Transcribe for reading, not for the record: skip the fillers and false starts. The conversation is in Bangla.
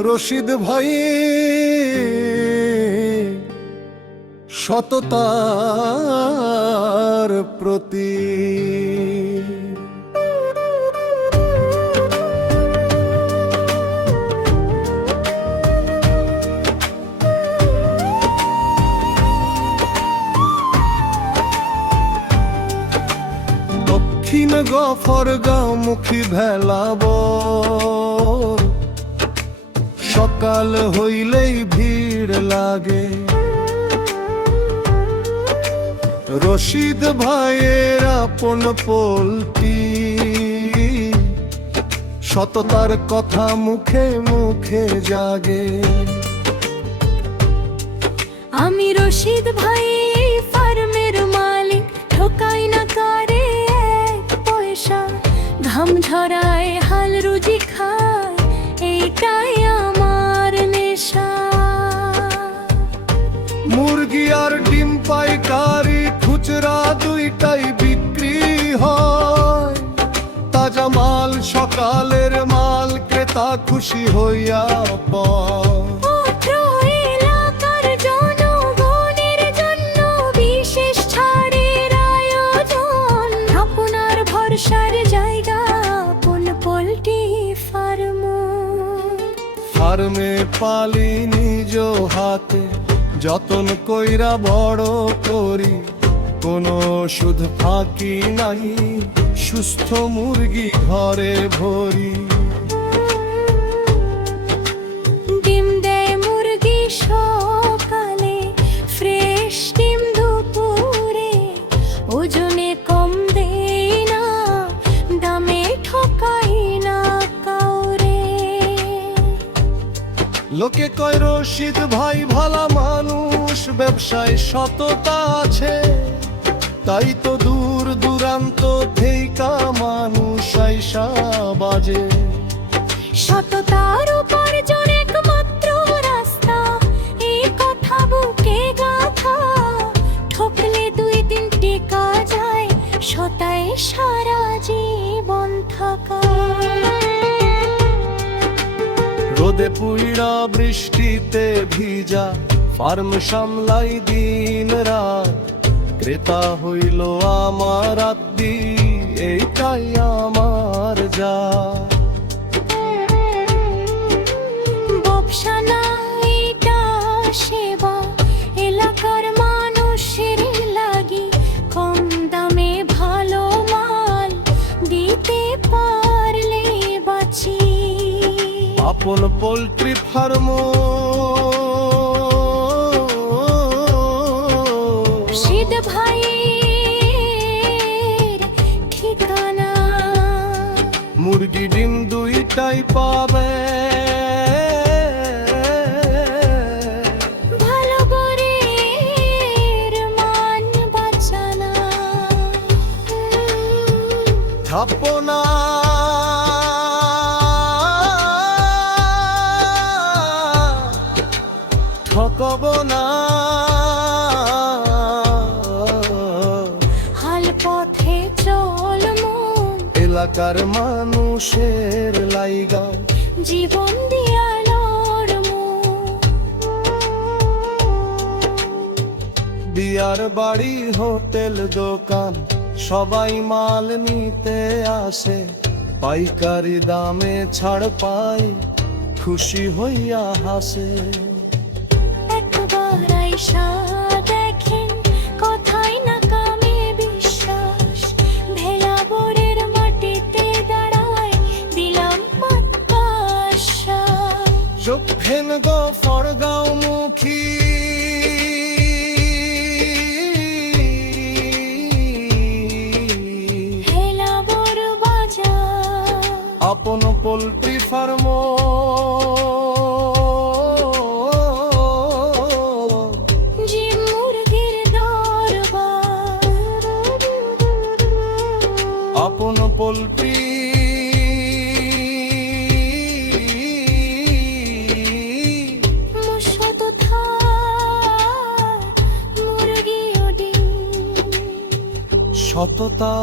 রশিদ ভাই সততার প্রতি দক্ষিণ গফরগাঁওমুখী ভেলাব সকাল হইলেই ভিড় লাগে। রশিদ ভাইয়ের আপন পোলটি সততার কথা মুখে মুখে জাগে। আমি রশিদ ভাই ফার্মের মালিক, ঠকাই না কারে এক পয়সা, ঘাম ঝরায় হাল রুজি খায়, এইটাই আমার নেশা। মুরগি আর ডিম পাইকারি খুচরা দুইটাই বিক্রি হয়। তাজা মাল সকালের মাল ক্রেতা খুশি হইয়া পায়। এলাকার জনগণের জন্য বিশেষ ছাড়ের আয়োজন, আপনার ভরসার জায়গা আপন পোল্ট্রি ফার্ম। ফার্মে পালি নিজ হাতে, যতন কইরা বড় করি, কোনো ওষুধ ফাঁকি নাই, সুস্থ মুরগি ঘরে ভরি। ডিম দেয় মুরগি সকালে, ফ্রেশ ডিম দুপুরে, ওজনে কম দেই না, দামে ঠকাই না কাউরে। লোকে কয় রশিদ ভাই ভালা মানুষ, ব্যবসায় সততা আছে, তাই তো দূর দূরান্ত থেইকা মানুষ আইসা বাজে। সততার উপার্জন একমাত্র রাস্তা, এই কথা বুকে গাথা, ঠকলে দুই দিন টেকা যায়, সতায় সারা জীবন থাকা। রোদে পুইড়া বৃষ্টিতে ভিজা ফার্ম সামলাই দিন রাত, ক্রেতা হইল আমার আত্মী, এইটাই আমার যা। ব্যবসা না এটা সেবা, এলাকার মানুষের লাগি, কম দামে ভালো মাল দিতে পারলে বাঁচি। আপন পোল্ট্রি ফার্ম রশিদ ভাইয়ের ঠিকানা, মুরগি ডিম দুইটাই পাবে, ভালো করে মান বাঁচানা। থাপনা ঠকব না, হাল পথে চল মন, এলাকার মানুষের লাইগা জীবন দিয়া লড়মু। বিয়ার বাড়ি হোটেল দোকান সবাই মাল নিতে আসে, পাইকারি দামে ছাড় পাই, খুশি হইয়া হাসে। একবার আইসা দেখেন, কথাই না কামে বিশ্বাস, ভেলা বোরের মাটিতে দাঁড়ায় দিলাম পাক্কা আশ্বাস। দক্ষিণ গফরগাঁওমুখী ভেলা বোর বাজার, আপন পোল্ট্রি ফার্ম যে মুরগির দরবার, আপন পোল্ট্রি সততা মুরগি ও ডিম। সততা